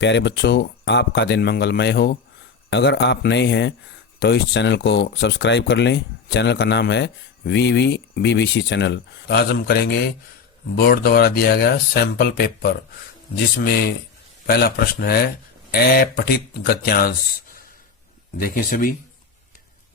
प्यारे बच्चों, आपका दिन मंगलमय हो। अगर आप नए हैं तो इस चैनल को सब्सक्राइब कर लें। चैनल का नाम है BBC चैनल। आज हम करेंगे बोर्ड द्वारा दिया गया सैंपल पेपर, जिसमें पहला प्रश्न है अपठित गद्यांश। देखिए सभी,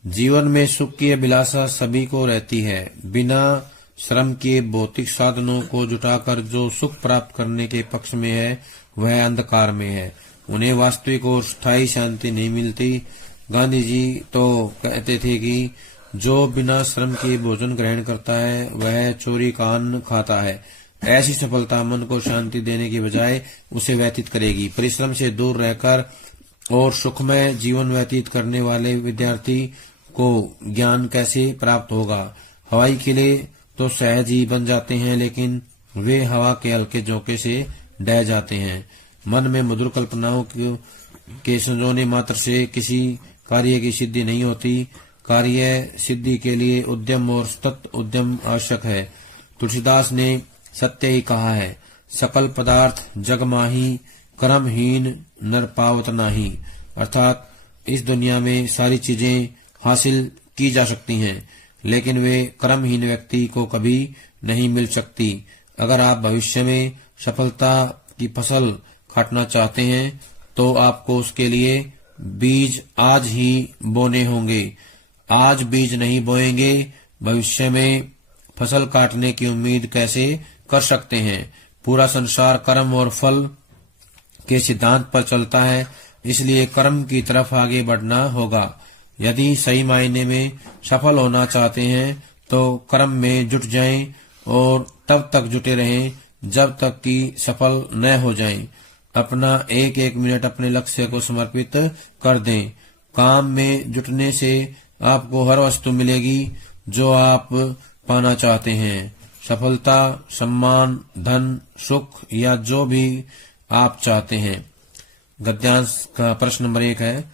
जीवन में सुख की अभिलाषा सभी को रहती है। बिना श्रम के भौतिक साधनों को जुटाकर जो सुख प्राप्त करने के पक्ष में है वह अंधकार में है। उन्हें वास्तविक और स्थायी शांति नहीं मिलती। गांधी जी तो कहते थे कि जो बिना श्रम के भोजन ग्रहण करता है वह चोरी का अन्न खाता है। ऐसी सफलता मन को शांति देने की बजाय उसे व्यतीत करेगी। परिश्रम से दूर रहकर और सुखमय जीवन व्यतीत करने वाले विद्यार्थी को ज्ञान कैसे प्राप्त होगा। हवाई किले तो सहज ही बन जाते हैं, लेकिन वे हवा के हल्के झोंके से ढह जाते हैं। मन में मधुर कल्पनाओं के संजोने मात्र से किसी कार्य की सिद्धि नहीं होती। कार्य सिद्धि के लिए उद्यम और सतत उद्यम आवश्यक है। तुलसीदास ने सत्य ही कहा है, सकल पदार्थ जग माही, कर्महीन नर पावत नाही। अर्थात इस दुनिया में सारी चीजें हासिल की जा सकती हैं, लेकिन वे कर्महीन व्यक्ति को कभी नहीं मिल सकती। अगर आप भविष्य में सफलता की फसल काटना चाहते हैं तो आपको उसके लिए बीज आज ही बोने होंगे। आज बीज नहीं बोएंगे, भविष्य में फसल काटने की उम्मीद कैसे कर सकते हैं। पूरा संसार कर्म और फल के सिद्धांत पर चलता है, इसलिए कर्म की तरफ आगे बढ़ना होगा। यदि सही मायने में सफल होना चाहते हैं तो कर्म में जुट जाएं और तब तक जुटे रहें जब तक कि सफल न हो जाएं। अपना एक एक मिनट अपने लक्ष्य को समर्पित कर दें। काम में जुटने से आपको हर वस्तु मिलेगी जो आप पाना चाहते हैं। सफलता, सम्मान, धन, सुख या जो भी आप चाहते हैं। गद्यांश का प्रश्न नंबर 1 है,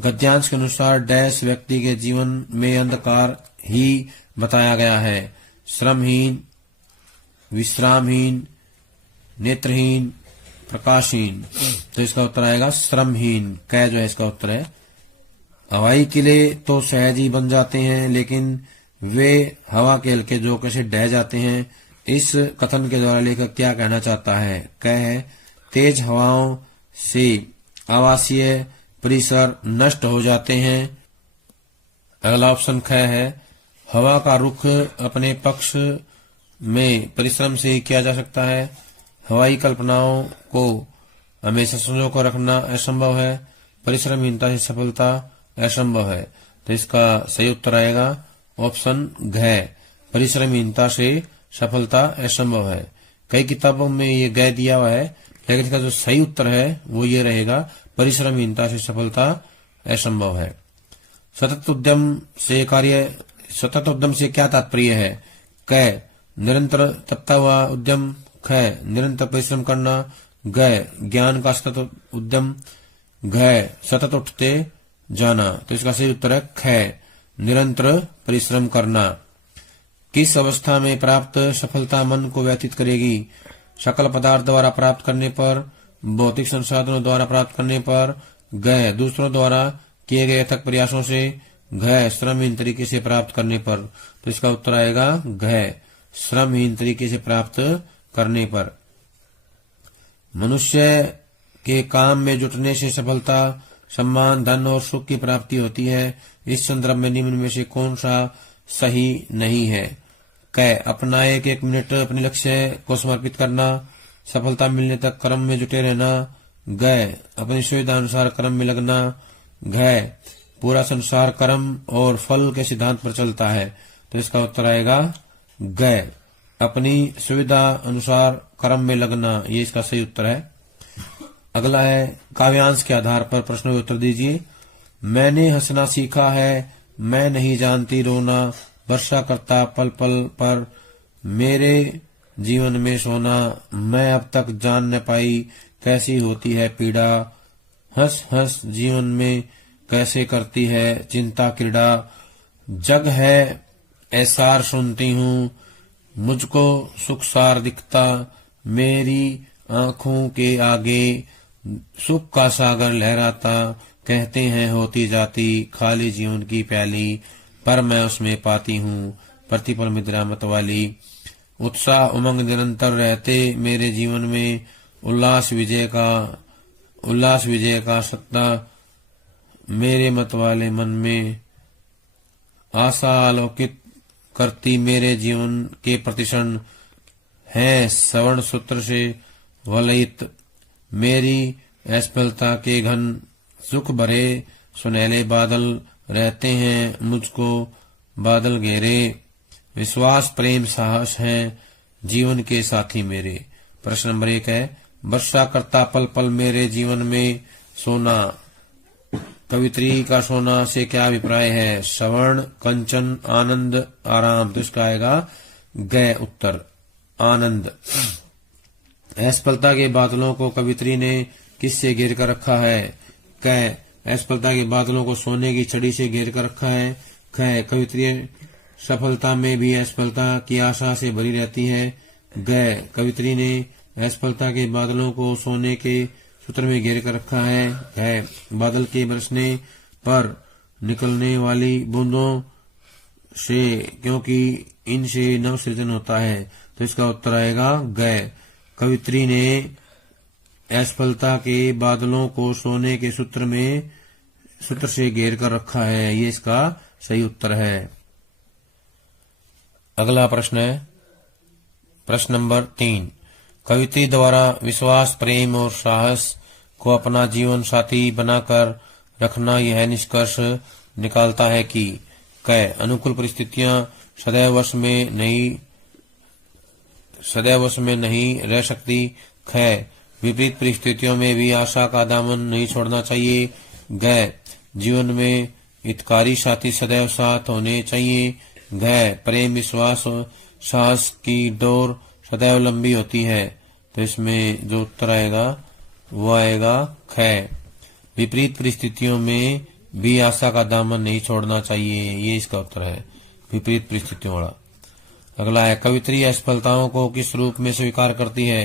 गद्यांश के अनुसार डैश व्यक्ति के जीवन में अंधकार ही बताया गया है। श्रमहीन, विश्रामहीन, नेत्रहीन, प्रकाशहीन। तो इसका उत्तर आएगा श्रमहीन। कै जो है इसका उत्तर है। हवाई किले तो सहज ही बन जाते हैं, लेकिन वे हवा के हल्के झोंके से ढह जाते हैं। इस कथन के द्वारा लेखक क्या कहना चाहता है? कै है, तेज हवाओं से आवासीय परिसर नष्ट हो जाते हैं। अगला ऑप्शन ख है, हवा का रुख अपने पक्ष में परिश्रम से किया जा सकता है। हवाई कल्पनाओं को हमेशा संजो कर रखना असंभव है। परिश्रमहीनता से सफलता असंभव है। तो इसका सही उत्तर आएगा ऑप्शन घ, परिश्रमहीनता से सफलता असंभव है। कई किताबों में ये ग दिया हुआ है, लेकिन इसका जो सही उत्तर है वो ये रहेगा, परिश्रमहीनता से सफलता असंभव है। सतत उद्यम से क्या तात्पर्य है? क, निरंतर तपता हुआ उद्यम। ख, निरंतर परिश्रम करना। ग, ज्ञान का सतत उद्यम। घ, सतत उठते जाना। तो इसका सही उत्तर है ख, निरंतर परिश्रम करना। किस अवस्था में प्राप्त सफलता मन को व्यतीत करेगी? सकल पदार्थ द्वारा प्राप्त करने पर, भौतिक संसाधनों द्वारा प्राप्त करने पर। ग, दूसरों द्वारा किए गए अथक प्रयासों से। घ, श्रमहीन तरीके से प्राप्त करने पर। तो इसका उत्तर आएगा घ, श्रमहीन तरीके से प्राप्त करने पर। मनुष्य के काम में जुटने से सफलता, सम्मान, धन और सुख की प्राप्ति होती है। इस संदर्भ में निम्न में से कौन सा सही नहीं है? क, अपना एक एक मिनट अपने लक्ष्य को समर्पित करना। सफलता मिलने तक कर्म में जुटे रहना। ग, अपनी सुविधा अनुसार कर्म में लगना। घ, पूरा संसार कर्म और फल के सिद्धांत पर चलता है। तो इसका उत्तर आएगा ग, अपनी सुविधा अनुसार कर्म में लगना। ये इसका सही उत्तर है। अगला है, काव्यांश के आधार पर प्रश्नों के उत्तर दीजिए। मैंने हंसना सीखा है, मैं नहीं जानती रोना। वर्षा करता पल पल पर मेरे जीवन में सोना। मैं अब तक जान न पाई कैसी होती है पीड़ा। हंस हंस जीवन में कैसे करती है चिंता क्रीड़ा। जग है ऐसार सुनती हूँ, मुझको सुखसार दिखता। मेरी आंखों के आगे सुख का सागर लहराता, कहते हैं होती जाती खाली जीवन की प्याली, पर मैं उसमें पाती हूँ प्रतिपल मिद्रा मत वाली। उत्साह उमंग निरंतर रहते मेरे जीवन में, उल्लास विजय का सत्ता मेरे मत वाले मन में, आशा आलोकित करती मेरे जीवन के प्रतिक्षण है, श्रवण सूत्र से वलयित मेरी असफलता के घन, सुख भरे सुनहले बादल रहते हैं मुझको बादल घेरे, विश्वास प्रेम साहस हैं जीवन के साथी मेरे। प्रश्न नंबर 1 है, वर्षा करता पल पल मेरे जीवन में सोना, कवित्री का सोना से क्या अभिप्राय है? श्रवण, कंचन, आनंद, आराम। तो इसका आएगा गय उत्तर, आनंद। असफलता के बादलों को कवित्री ने किससे घेर कर रखा है? क, असफलता के बादलों को सोने की छड़ी से घेर कर रखा है। ख, कवित्री सफलता में भी असफलता की आशा से भरी रहती है। ग, कवित्री ने असफलता के बादलों को सोने के सूत्र में घेर कर रखा है। घ, बादल के बरसने पर निकलने वाली बूंदों से, क्योंकि इनसे नव सृजन होता है। तो इसका उत्तर आएगा ग, कवित्री ने असफलता के बादलों को सोने के सूत्र से घेर कर रखा है, ये इसका सही उत्तर है। अगला प्रश्न है प्रश्न नंबर 3, कवित्री द्वारा विश्वास प्रेम और साहस को अपना जीवन साथी बनाकर रखना यह निष्कर्ष निकालता है कि क, अनुकूल परिस्थितियां सदैव वश में नहीं रह सकती। ख, विपरीत परिस्थितियों में भी आशा का दामन नहीं छोड़ना चाहिए। ग, जीवन में हितकारी साथी सदैव साथ होने चाहिए। घ, प्रेम विश्वास और साहस की डोर सदैव लंबी होती है। तो इसमें जो उत्तर आएगा वो आएगा ख, विपरीत परिस्थितियों में भी आशा का दामन नहीं छोड़ना चाहिए, ये इसका उत्तर है, विपरीत परिस्थितियों वाला। अगला है, कवित्री असफलताओं को किस रूप में स्वीकार करती है?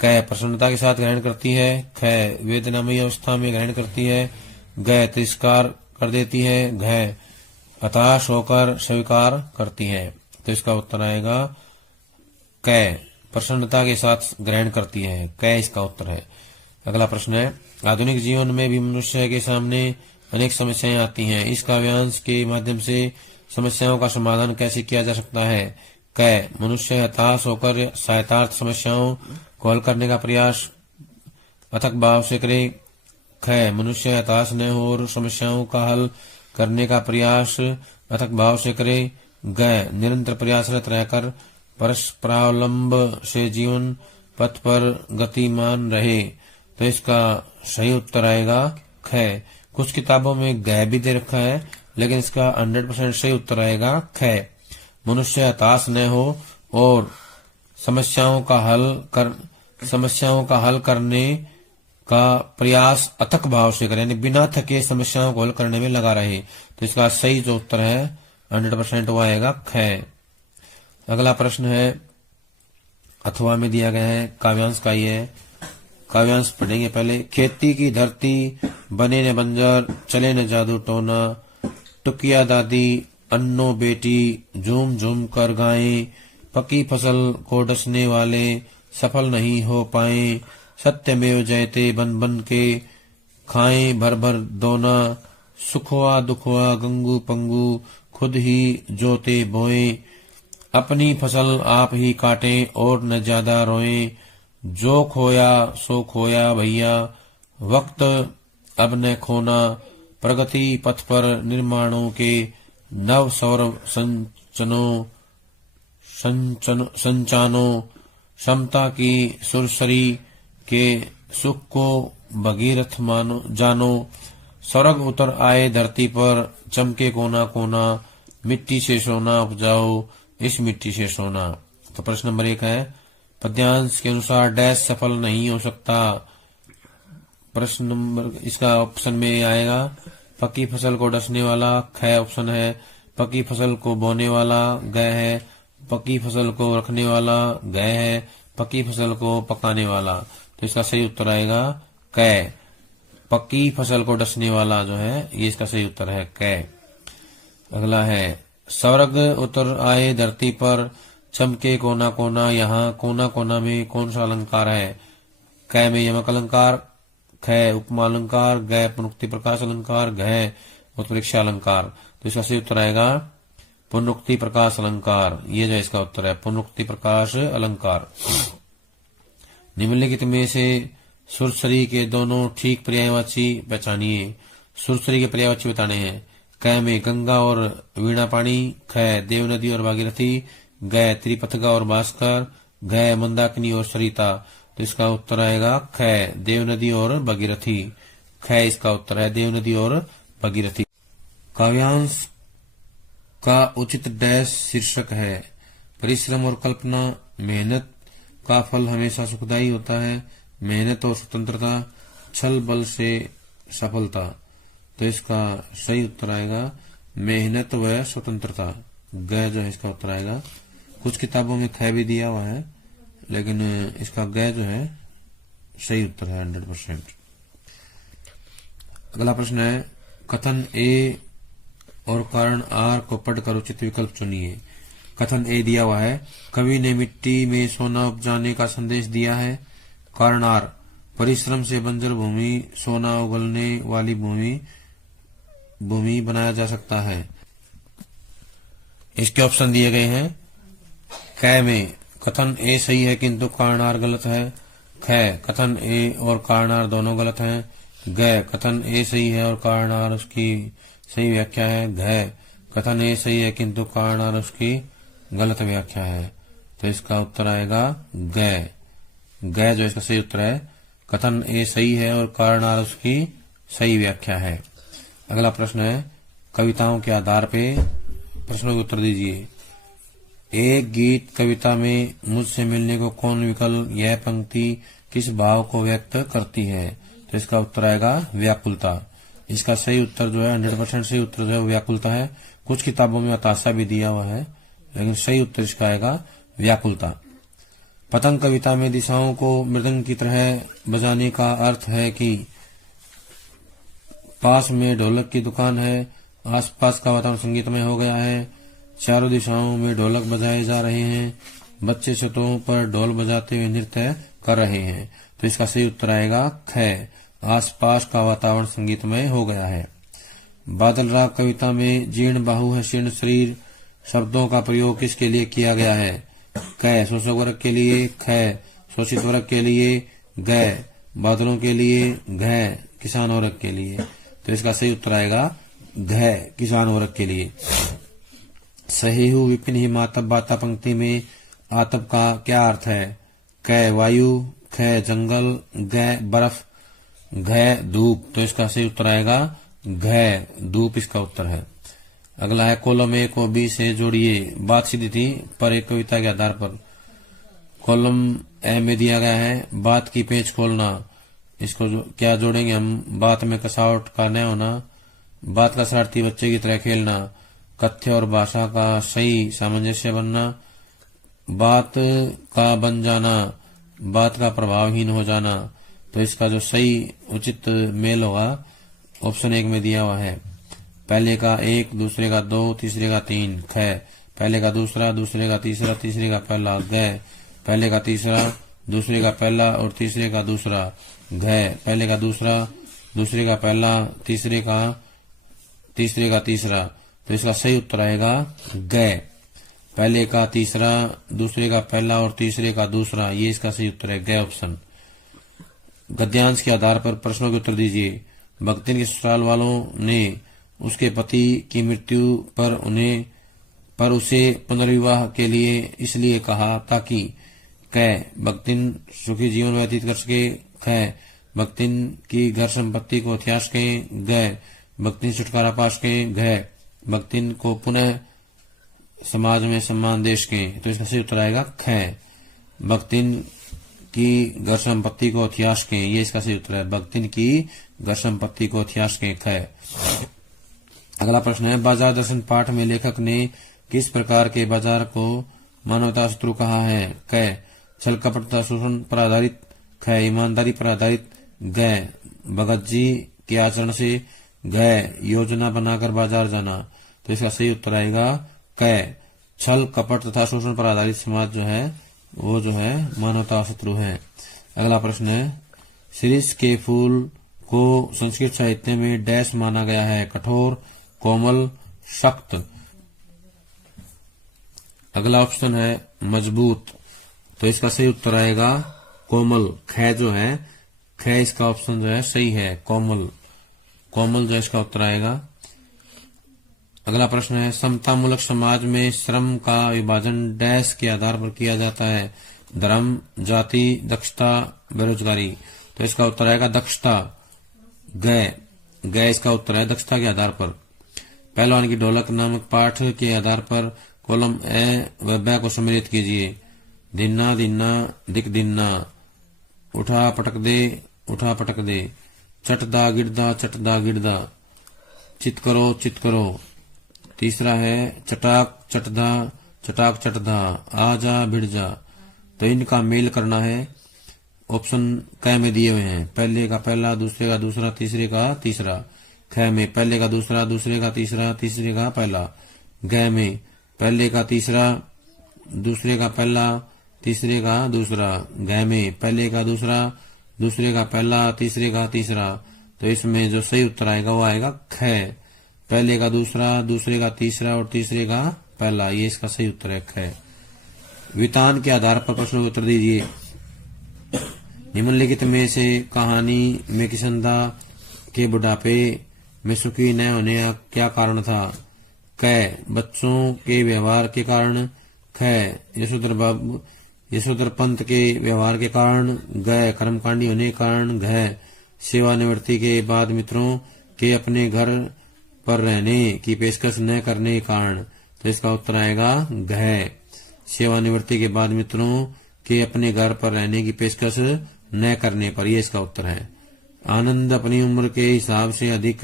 क, प्रसन्नता के साथ ग्रहण करती है। ख, वेदनामयी अवस्था में ग्रहण करती है। ग, तिरस्कार कर देती है। घ, हताश होकर स्वीकार करती है। तो इसका उत्तर आएगा क, प्रसन्नता के साथ ग्रहण करती है। क इसका उत्तर है। अगला प्रश्न है, आधुनिक जीवन में भी मनुष्य के सामने अनेक समस्याएं आती हैं, इस काव्यांश के माध्यम से समस्याओं का समाधान कैसे किया जा सकता है? क, मनुष्य हताश होकर सहायतार्थ समस्याओं को हल करने का प्रयास अथक भाव से करे। ख, मनुष्य हताश न हो और समस्याओं का हल करने का प्रयास अथक भाव से करे। ग, निरंतर प्रयासरत रहकर परस्परावलंब से जीवन पथ पर गतिमान रहे। तो इसका सही उत्तर आएगा ख। कुछ किताबों में ग भी दे रखा है, लेकिन इसका 100% सही उत्तर आएगा ख। मनुष्य हताश न हो और समस्याओं का हल करने का प्रयास अथक भाव से करे, यानी बिना थके समस्याओं को हल करने में लगा रहे। तो इसका सही जो उत्तर है 100% वो आएगा ख। अगला प्रश्न है, अथवा में दिया गया है, काव्यांश का ही है, काव्यांश पढ़ेंगे पहले। खेती की धरती बने न बंजर, चले न जादू टोना, टुकिया दादी अन्नो बेटी झूम झूम कर गाएं, पकी फसल को डसने वाले सफल नहीं हो पाए, सत्यमेव जयते बन बन के खाएं भर भर दोना, सुखवा दुखवा गंगू पंगू खुद ही जोते बोए, अपनी फसल आप ही काटें और न ज्यादा रोएं, जो खोया सो खोया भैया वक्त अब न खोना, प्रगति पथ पर निर्माणों के नव सौरभ संचानो, समता की सुरसरी के सुख को भगीरथ मानो जानो, स्वर्ग उतर आए धरती पर चमके कोना कोना, मिट्टी से सोना उपजाओ इस मिट्टी से सोना। तो प्रश्न नंबर 1 है, पद्यांश के अनुसार डैश सफल नहीं हो सकता। प्रश्न नंबर इसका ऑप्शन में आएगा, पकी फसल को डसने वाला ख ऑप्शन है, पकी फसल को बोने वाला ग है, पकी फसल को रखने वाला ग है, पकी फसल को पकाने वाला। तो इसका सही उत्तर आएगा कै, पक्की फसल को डसने वाला जो है, ये इसका सही उत्तर है कै। अगला है स्वर्ग उतर आए धरती पर, चमके कोना कोना, यहाँ कोना कोना में कौन सा अलंकार है? कै में यमक अलंकार, ख उपमा अलंकार, गै पुनरुक्ति प्रकाश अलंकार, घ उत्प्रेक्षा अलंकार। तो इसका सही उत्तर आएगा पुनरुक्ति प्रकाश अलंकार। ये जो इसका उत्तर है पुनरुक्ति प्रकाश अलंकार। निम्नलिखित में से सुरसरी के दोनों ठीक पर्यायवाची पहचानिए। सुरसरी के पर्यायवाची बताने हैं। क में गंगा और वीणा पानी, ख देव नदी और भागीरथी, ग त्रिपथगा और भास्कर, घ मंदाकिनी और सरिता। तो इसका उत्तर आएगा ख देव नदी और भागीरथी। ख इसका उत्तर है देव नदी और भागीरथी। काव्यांश का उचित डैश शीर्षक है। परिश्रम और कल्पना, मेहनत का फल हमेशा सुखदायी होता है, मेहनत और स्वतंत्रता, छल बल से सफलता। तो इसका सही उत्तर आएगा मेहनत व स्वतंत्रता। ग जो है इसका उत्तर आएगा। कुछ किताबों में ख भी दिया हुआ है, लेकिन इसका ग जो है सही उत्तर है 100%। अगला प्रश्न है कथन ए और कारण आर को पढ़कर उचित विकल्प चुनिए। कथन ए दिया हुआ है, कवि ने मिट्टी में सोना उपजाने का संदेश दिया है। कारण आर, परिश्रम से बंजर भूमि सोना उगलने वाली भूमि बनाया जा सकता है। इसके ऑप्शन दिए गए हैं। क में कथन ए सही है किंतु कारण आर गलत है। ख कथन ए और कारण आर दोनों गलत हैं। ग कथन ए सही है और कारण आर उसकी सही व्याख्या है। घ कथन ए सही है किंतु कारण आर उसकी गलत व्याख्या है। तो इसका उत्तर आएगा ग। ग जो इसका सही उत्तर है। कथन ए सही है और कारण आर उसकी सही व्याख्या है। अगला प्रश्न है कविताओं के आधार पे प्रश्नों के उत्तर दीजिए। एक गीत कविता में मुझसे मिलने को कौन विकल, यह पंक्ति किस भाव को व्यक्त करती है? तो इसका उत्तर आएगा व्याकुलता। इसका सही उत्तर जो है 100% सही उत्तर जो है व्याकुलता है। कुछ किताबों में हताशा भी दिया हुआ है, लेकिन सही उत्तर इसका आएगा व्याकुलता। पतंग कविता में दिशाओं को मृदंग की तरह बजाने का अर्थ है कि पास में ढोलक की दुकान है, आसपास का वातावरण संगीतमय हो गया है, चारों दिशाओं में ढोलक बजाए जा रहे हैं, बच्चे छतों पर ढोल बजाते हुए नृत्य कर रहे हैं। तो इसका सही उत्तर आएगा ख, आसपास का वातावरण संगीतमय हो गया है। बादल राग कविता में जीर्ण बाहु है शीर्ण शरीर शब्दों का प्रयोग किसके लिए किया गया है? क शोषक वर्ग के लिए, ख शोषित वर्ग के लिए, ग बादलों के लिए, घ किसान वर्ग के लिए। तो इसका सही उत्तर आएगा घ किसान वर्ग के लिए। सहेहु विपिन ही मातब बाता पंक्ति में आतब का क्या अर्थ है? क वायु, ख जंगल, ग बर्फ, घ धूप। तो इसका सही उत्तर आएगा घ धूप इसका उत्तर है। अगला है कॉलम ए को बी से जोड़िए। बात सीधी थी पर एक कविता के आधार पर। कॉलम ए में दिया गया है बात की पेच खोलना। इसको क्या जोड़ेंगे हम? बात में कसावट का न होना, बात का शरारती बच्चे की तरह खेलना, कथ्य और भाषा का सही सामंजस्य बनना, बात का बन जाना, बात का प्रभावहीन हो जाना। तो इसका जो सही उचित मेल होगा ऑप्शन 1 में दिया हुआ है। पहले का 1, दूसरे का 2, तीसरे का 3। ख पहले का दूसरा, दूसरे का तीसरा, तीसरे का पहला। ग पहले का तीसरा, दूसरे का पहला और तीसरे का दूसरा। घ पहले का दूसरा, दूसरे का पहला, तीसरे का तीसरा। तो इसका सही उत्तर आएगा ग, पहले का तीसरा, दूसरे का पहला और तीसरे का दूसरा। ये इसका सही उत्तर है ग ऑप्शन। गद्यांश के आधार पर प्रश्नों के उत्तर दीजिए। भक्तिन के ससुराल वालों ने उसके पति की मृत्यु पर उसे पुनर्विवाह के लिए इसलिए कहा ताकि क भक्तिन सुखी जीवन व्यतीत कर सके, ख भक्तिन की घर संपत्ति को हथियार सके, ग भक्तिन छुटकारा पा सके, घ भक्तिन को पुनः समाज में सम्मान दे सके। तो इसका सही उत्तर आएगा ख, भक्तिन की घर संपत्ति को हथियार सके। ये इसका सही उत्तर है, भक्तिन की घर संपत्ति को हथियार सके। ख अगला प्रश्न है बाजार दर्शन पाठ में लेखक ने किस प्रकार के बाजार को मानवता शत्रु कहा है? क छल कपटता शोषण पर आधारित, ख ईमानदारी पर आधारित, गए भगत जी के आचरण से, गए योजना बनाकर बाजार जाना। तो इसका सही उत्तर आएगा कै। छल कपट तथा शोषण पर आधारित समाज जो है वो जो है मानवता शत्रु है। अगला प्रश्न है, शिरीष के फूल को संस्कृत साहित्य में डैश माना गया है, कठोर, कोमल, सख्त। अगला ऑप्शन है मजबूत। तो इसका सही उत्तर आएगा कोमल। ख जो है, ख इसका ऑप्शन जो है सही है, कोमल। कोमल जो इसका उत्तर आएगा। अगला प्रश्न है, समतामूलक समाज में श्रम का विभाजन डैश के आधार पर किया जाता है, धर्म, जाति, दक्षता, बेरोजगारी। तो इसका उत्तर आएगा दक्षता। गए इसका उत्तर है दक्षता के आधार पर। पहलवान की ढोलक नामक पाठ के आधार पर कॉलम ए व ब को सम्मिलित कीजिए। दिन्ना दिन्ना दिक दिन्ना, उठा पटक दे, चटदा गिरदा, चित करो। तीसरा है चटाक चटदा, आजा भिड़ जा। तो इनका मेल करना है। ऑप्शन क में दिए हुए हैं, पहले का पहला, दूसरे का दूसरा, तीसरे का तीसरा। ख में पहले का दूसरा, दूसरे का तीसरा, तीसरे का पहला। ग में पहले का तीसरा, दूसरे का पहला, तीसरे का दूसरा। घ में पहले का दूसरा, दूसरे का पहला, तीसरे का तीसरा। तो इसमें जो सही उत्तर आएगा वो आएगा ख। पहले का दूसरा, दूसरे का तीसरा और तीसरे का पहला, ये इसका सही उत्तर है ख। वितान के आधार पर प्रश्नों के उत्तर दीजिए। निम्नलिखित में से कहानी में किशनदा के बुढ़ापे में सुखी न होने का क्या कारण था? क, बच्चों के व्यवहार के कारण। ख, यशोधर पंत के व्यवहार के कारण। ग, कर्मकांडी होने के कारण। घ, सेवानिवृत्ति के बाद मित्रों के अपने घर पर रहने की पेशकश न करने के कारण। तो इसका उत्तर आएगा घ, सेवानिवृत्ति के बाद मित्रों के अपने घर पर रहने की पेशकश न करने पर, ये इसका उत्तर है। आनंद अपनी उम्र के हिसाब से अधिक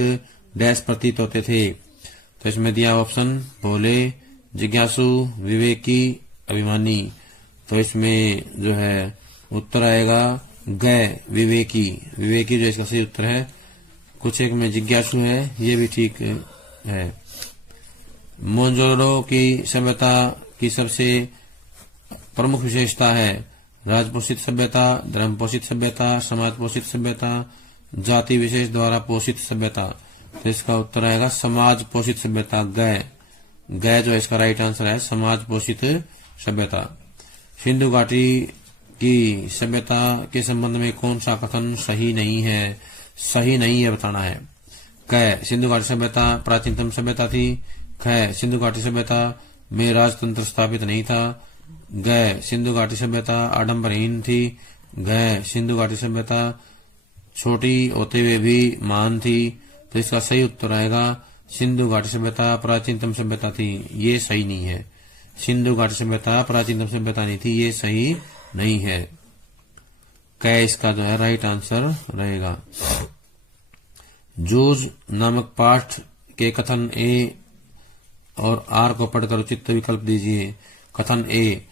डैश प्रतीत होते थे। तो इसमें दिया ऑप्शन भोले, जिज्ञासु, विवेकी, अभिमानी। तो इसमें जो है उत्तर आएगा ग, विवेकी। विवेकी जो इसका सही उत्तर है। कुछ एक में जिज्ञासु है, ये भी ठीक है। मोहनजोदड़ो की सभ्यता की सबसे प्रमुख विशेषता है राजपोषित सभ्यता, धर्म पोषित सभ्यता, समाज पोषित सभ्यता, जाति विशेष द्वारा पोषित सभ्यता। तो इसका उत्तर आएगा समाज पोषित सभ्यता। ग जो इसका राइट आंसर है, समाज पोषित सभ्यता। सिंधु घाटी की सभ्यता के संबंध में कौन सा कथन सही नहीं है? सही नहीं है बताना है। क, सिंधु घाटी सभ्यता प्राचीनतम सभ्यता थी। ख, सिंधु घाटी सभ्यता में राजतंत्र स्थापित नहीं था। ग, सिंधु घाटी सभ्यता आडंबरहीन थी। घ, सिंधु घाटी सभ्यता छोटी होते हुए भी महान थी। तो इसका सही उत्तर आएगा सिंधु घाटी सभ्यता प्राचीनतम सभ्यता थी, ये सही नहीं है। सिंधु घाटी सभ्यता प्राचीनतम सभ्यता नहीं थी, ये सही नहीं है। क इसका जो है राइट आंसर रहेगा। जूझ नामक पाठ के कथन ए और आर को पढ़कर उचित विकल्प दीजिए। कथन ए,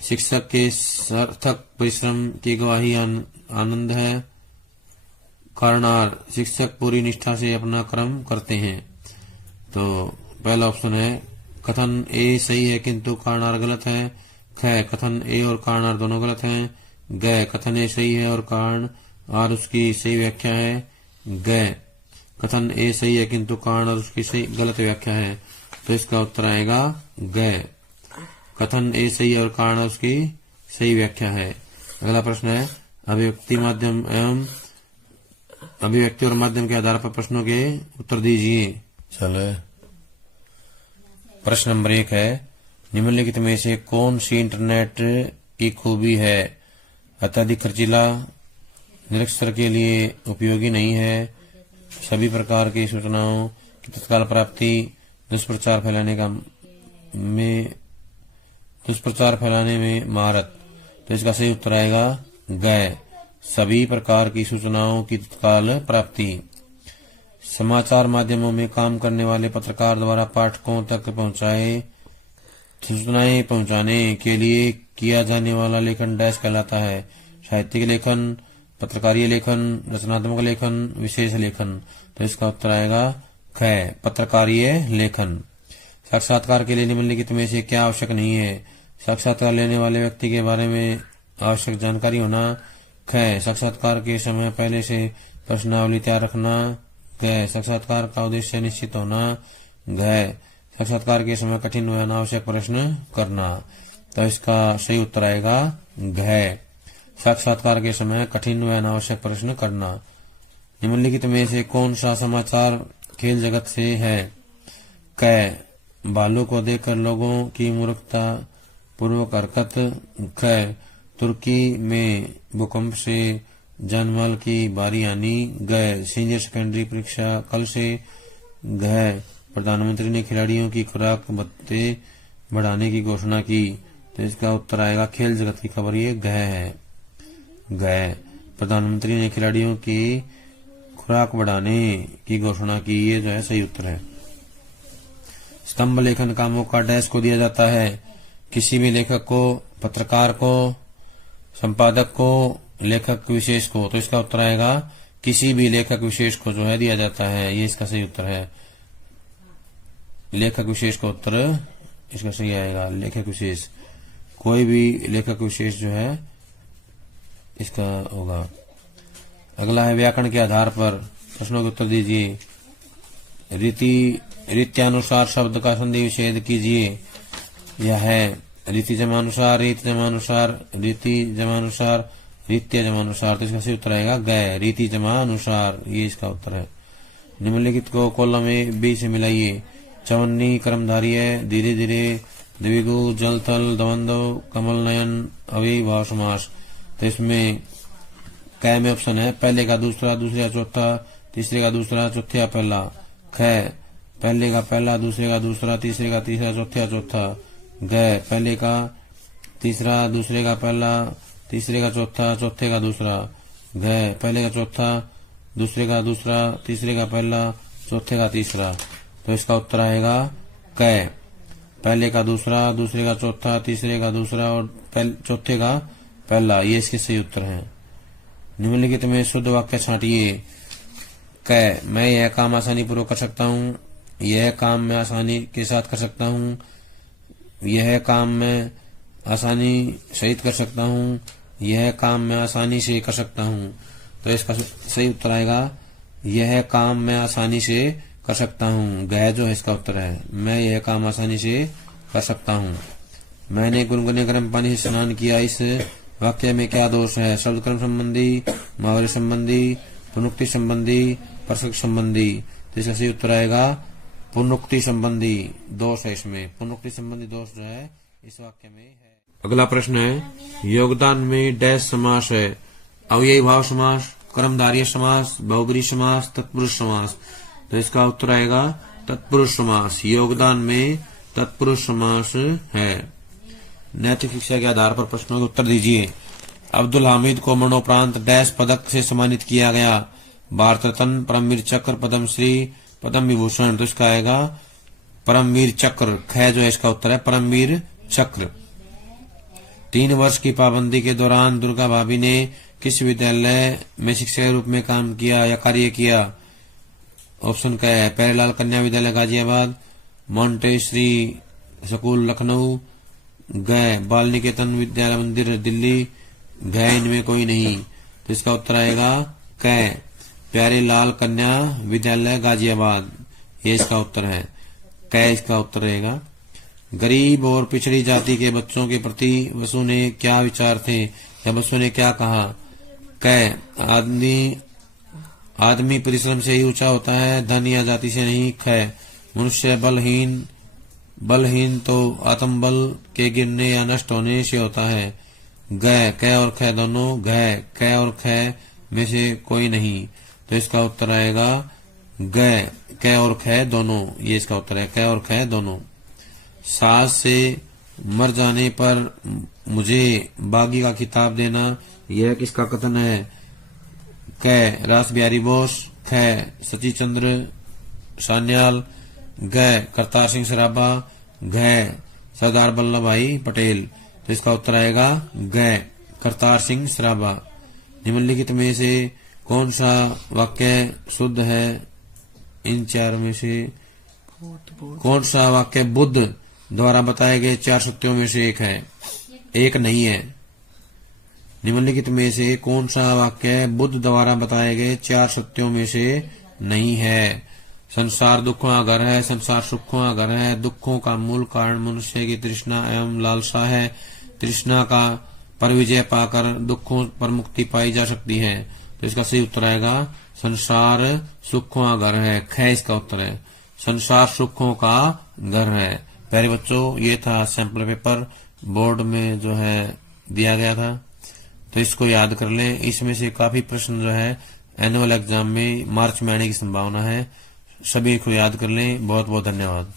शिक्षक के सार्थक परिश्रम की गवाही आनंद है। कारण आर, शिक्षक पूरी निष्ठा से अपना कर्म करते हैं। तो पहला ऑप्शन है कथन ए सही है किंतु कारण आर गलत है। ख, कथन ए और कारण आर दोनों गलत हैं। ग, कथन ए सही है और कारण आर उसकी सही व्याख्या है। ग, कथन ए सही है किंतु कारण आर उसकी सही गलत व्याख्या है। तो इसका उत्तर आएगा ग, कथन ए सही है और कारण आर उसकी सही व्याख्या है। अगला प्रश्न है, अभिव्यक्ति और माध्यम के आधार पर प्रश्नों के उत्तर दीजिए। चलो, प्रश्न नंबर 1 है, निम्नलिखित में से कौन सी इंटरनेट की खूबी है? अत्यधिक खर्चीला, निरक्षर के लिए उपयोगी नहीं है, सभी प्रकार की सूचनाओं की तत्काल प्राप्ति, दुष्प्रचार फैलाने में महारत। तो इसका सही उत्तर आएगा ग, सभी प्रकार की सूचनाओं की तत्काल प्राप्ति। समाचार माध्यमों में काम करने वाले पत्रकार द्वारा पाठकों तक सूचनाएं पहुंचाने के लिए किया जाने वाला लेखन डैश कहलाता है। साहित्यिक लेखन, पत्रकारीय लेखन, रचनात्मक लेखन, विशेष लेखन। तो इसका उत्तर आएगा ख, पत्रकारीय लेखन। साक्षात्कार के लिए निम्नलिखित में से क्या आवश्यक नहीं है? साक्षात्कार लेने वाले व्यक्ति के बारे में आवश्यक जानकारी होना। ख, साक्षात्कार के समय पहले से प्रश्नावली तैयार रखना। ग, साक्षात्कार का उद्देश्य निश्चित होना। घ, साक्षात्कार के समय कठिन व अनावश्यक प्रश्न करना। तो इसका सही उत्तर आएगा घ, साक्षात्कार के समय कठिन व अनावश्यक प्रश्न करना। निम्नलिखित में से कौन सा समाचार खेल जगत से है? क, भालू को देखकर लोगों की मूर्खता पूर्वक हरकत। ख, तुर्की में भूकंप से जानमाल की भारी हानि। ग, सीनियर सेकेंडरी परीक्षा कल से। घ, प्रधानमंत्री ने खिलाड़ियों की खुराक भत्ते बढ़ाने की घोषणा की। तो इसका उत्तर आएगा खेल जगत की खबर ये घ है। घ, प्रधानमंत्री ने खिलाड़ियों की खुराक बढ़ाने की घोषणा की, ये जो है सही उत्तर है। स्तंभ लेखन का मौका डैश को दिया जाता है? किसी भी लेखक को, पत्रकार को, संपादक को, लेखक विशेष को। तो इसका उत्तर आएगा किसी भी लेखक विशेष को जो है दिया जाता है, ये इसका सही उत्तर है। लेखक विशेष का उत्तर इसका सही आएगा, लेखक विशेष। कोई भी लेखक विशेष जो है इसका होगा। अगला है व्याकरण के आधार पर प्रश्नों के उत्तर दीजिए। रीत्यानुसार शब्द का संधि विच्छेद कीजिए। यह है रीति जमानुसार, रीति जमानुसार, रीति जमानुसार, रीत्य जमानुसार। तो इसका सही उत्तर आएगा ग, रीति जमानुसार, ये इसका उत्तर है। निम्नलिखित को कॉलम ए बी से मिलाइए। चवन्नी कर्मधारी है, धीरे धीरे, द्विगु, जल थल, दवंदव, कमल नयन, अविभाव समास। तो इसमें क में ऑप्शन है पहले का दूसरा, दूसरे का चौथा, तीसरे का दूसरा, चौथे का पहला। ख, पहले का पहला, दूसरे का दूसरा, तीसरे का तीसरा, चौथे का चौथा। ग, पहले का तीसरा, दूसरे का पहला, तीसरे का चौथा, चौथे का दूसरा। घ, पहले का चौथा, दूसरे का दूसरा, तीसरे का पहला, चौथे का तीसरा। तो इसका उत्तर आएगा क, पहले का दूसरा, दूसरे का चौथा, तीसरे का दूसरा और चौथे का पहला, ये इसके सही उत्तर है। निम्नलिखित में शुद्ध वाक्य छांटिए। क, मैं यह काम आसानी पूर्वक कर सकता हूँ। यह काम मैं आसानी के साथ कर सकता हूँ। यह काम मैं आसानी सहित कर सकता हूँ। यह काम मैं आसानी से कर सकता हूँ। तो इसका सही उत्तर आएगा यह काम मैं आसानी से कर सकता हूँ। गह जो है इसका उत्तर है, मैं यह काम आसानी से कर सकता हूँ। मैंने गुनगुने गर्म पानी से स्नान किया। इस वाक्य में क्या दोष है? शब्द क्रम संबंधी, मुहावरे संबंधी, पुनरुक्ति संबंधी, प्रसंग संबंधी। तो इसका सही उत्तर आएगा पुनरुक्ति संबंधी दोष है। इसमें पुनरुक्ति संबंधी दोष जो है इस वाक्य में है। अगला प्रश्न है योगदान में डैश समास है? अव्ययी भाव समास, कर्मधारय समास, बहुब्रीहि समास, तत्पुरुष समास। तो इसका उत्तर आएगा तत्पुरुष समास। योगदान में तत्पुरुष समास है। नैतिक शिक्षा के आधार पर प्रश्नों के उत्तर दीजिए। अब्दुल हामिद को मरणोपरांत डैश पदक से सम्मानित किया गया? भारत रत्न, परमवीर चक्र, पद्मश्री, पद्म विभूषण। तो इसका आएगा परमवीर चक्र। ख जो है इसका उत्तर है परमवीर चक्र। 3 वर्ष की पाबंदी के दौरान दुर्गा भाभी ने किस विद्यालय में शिक्षक के रूप में काम किया या कार्य किया? ऑप्शन क्या है? प्यारेलाल कन्या विद्यालय गाजियाबाद, मोंटेसरी स्कूल लखनऊ, ग बाल निकेतन विद्यालय मंदिर दिल्ली, घ इनमें कोई नहीं। तो इसका उत्तर आएगा क, प्यारेलाल कन्या विद्यालय गाजियाबाद, ये इसका उत्तर है। क इसका उत्तर रहेगा। गरीब और पिछड़ी जाति के बच्चों के प्रति बसु ने क्या विचार थे या बसु ने क्या कहा? क, आदमी परिश्रम से ही ऊंचा होता है, धन या जाति से नहीं। ख, मनुष्य बलहीन तो आत्मबल के गिरने या नष्ट होने से होता है। ग, क और ख दोनों। घ, क और ख में से कोई नहीं। तो इसका उत्तर आएगा ग, क और ख दोनों, ये इसका उत्तर है, क और ख दोनों। सास से मर जाने पर मुझे बागी का खिताब देना, यह किसका कथन है? क, रास बिहारी बोस, ख, सचिन चंद्र सान्याल, घ, करतार सिंह सराभा, घ, सरदार वल्लभ भाई पटेल। तो इसका उत्तर आएगा घ, करतार सिंह सराभा। निम्नलिखित में से कौन सा वाक्य शुद्ध है? इन चार में से कौन सा वाक्य बुद्ध द्वारा बताए गए 4 सत्यों में से एक है? एक नहीं है। निम्नलिखित में से कौन सा वाक्य बुद्ध द्वारा बताए गए 4 सत्यों में से नहीं है? संसार दुखों का घर है, संसार सुखों का घर है, दुखों का मूल कारण मनुष्य की तृष्णा एवं लालसा है, तृष्णा का पर विजय पाकर दुखों पर मुक्ति पाई जा सकती है। तो इसका सही उत्तर आएगा संसार सुखों का घर है। ख इसका उत्तर है, संसार सुखों का घर है। प्यारे बच्चों, ये था सैंपल पेपर बोर्ड में जो है दिया गया था, तो इसको याद कर लें। इसमें से काफी प्रश्न जो है एनुअल एग्जाम में मार्च में आने की संभावना है। सभी को याद कर लें। बहुत बहुत धन्यवाद।